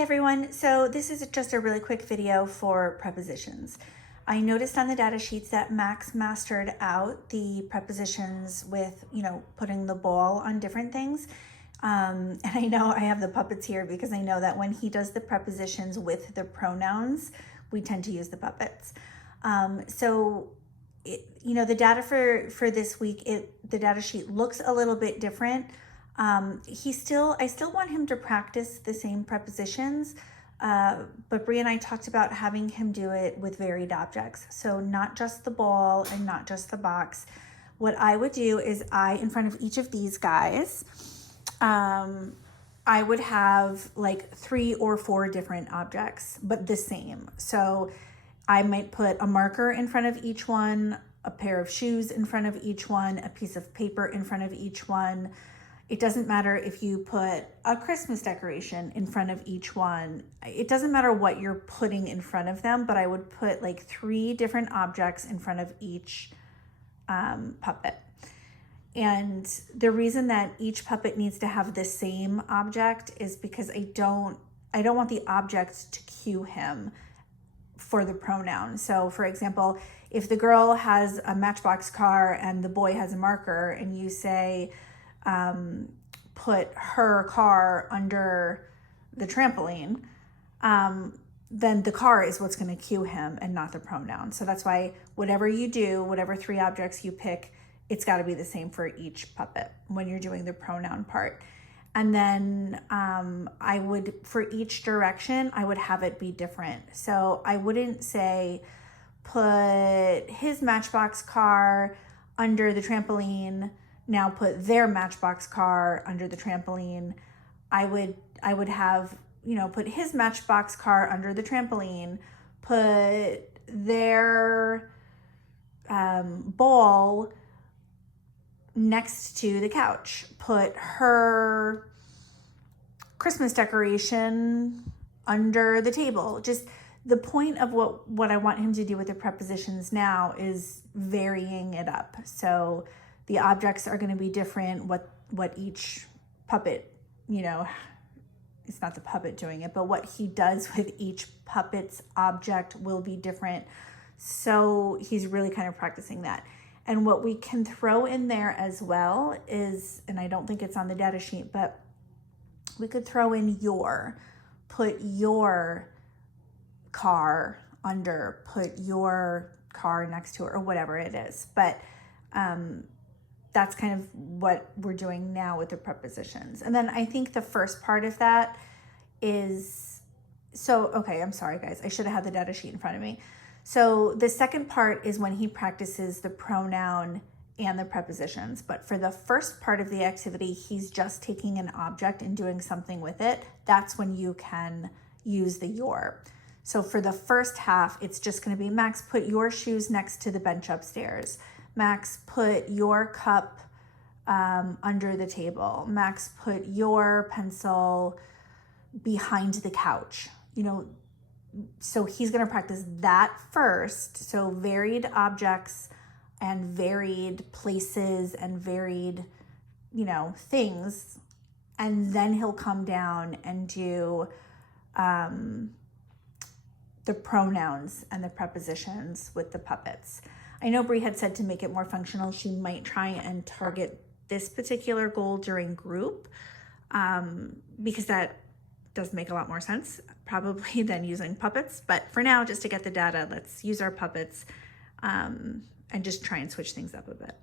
Hi everyone, so this is just a really quick video for prepositions. I noticed on the data sheets that Max mastered out the prepositions with, putting the ball on different things. And I know I have the puppets here because I know that when he does the prepositions with the pronouns, we tend to use the puppets. The data for this week, the data sheet looks a little bit different. I still want him to practice the same prepositions, but Brie and I talked about having him do it with varied objects. So not just the ball and not just the box. What I would do is in front of each of these guys, I would have like 3 or 4 different objects, but the same. So I might put a marker in front of each one, a pair of shoes in front of each one, a piece of paper in front of each one. It doesn't matter if you put a Christmas decoration in front of each one. It doesn't matter what you're putting in front of them, but I would put like 3 different objects in front of each puppet. And the reason that each puppet needs to have the same object is because I don't want the object to cue him for the pronoun. So for example, if the girl has a Matchbox car and the boy has a marker and you say, put her car under the trampoline, then the car is what's going to cue him and not the pronoun. So that's why whatever you do, whatever 3 objects you pick, it's got to be the same for each puppet when you're doing the pronoun part. And then for each direction, I would have it be different. So I wouldn't say put his Matchbox car under the trampoline, now put their Matchbox car under the trampoline. I would have, put his Matchbox car under the trampoline, put their ball next to the couch, put her Christmas decoration under the table. Just the point of what I want him to do with the prepositions now is varying it up. So the objects are going to be different, what each puppet, it's not the puppet doing it, but what he does with each puppet's object will be different. So he's really kind of practicing that. And what we can throw in there as well is, and I don't think it's on the data sheet, but we could throw in put your car under, put your car next to it, or whatever it is. But that's kind of what we're doing now with the prepositions. And then I think the first part of that is, okay, I'm sorry guys, I should have had the data sheet in front of me. So the second part is when he practices the pronoun and the prepositions. But for the first part of the activity, he's just taking an object and doing something with it. That's when you can use the your. So for the first half, it's just going to be, Max, put your shoes next to the bench upstairs. Max, put your cup under the table. Max, put your pencil behind the couch. So he's going to practice that first. So varied objects and varied places and varied, things. And then he'll come down and do the pronouns and the prepositions with the puppets. I know Brie had said to make it more functional, she might try and target this particular goal during group, because that does make a lot more sense probably than using puppets. But for now, just to get the data, let's use our puppets and just try and switch things up a bit.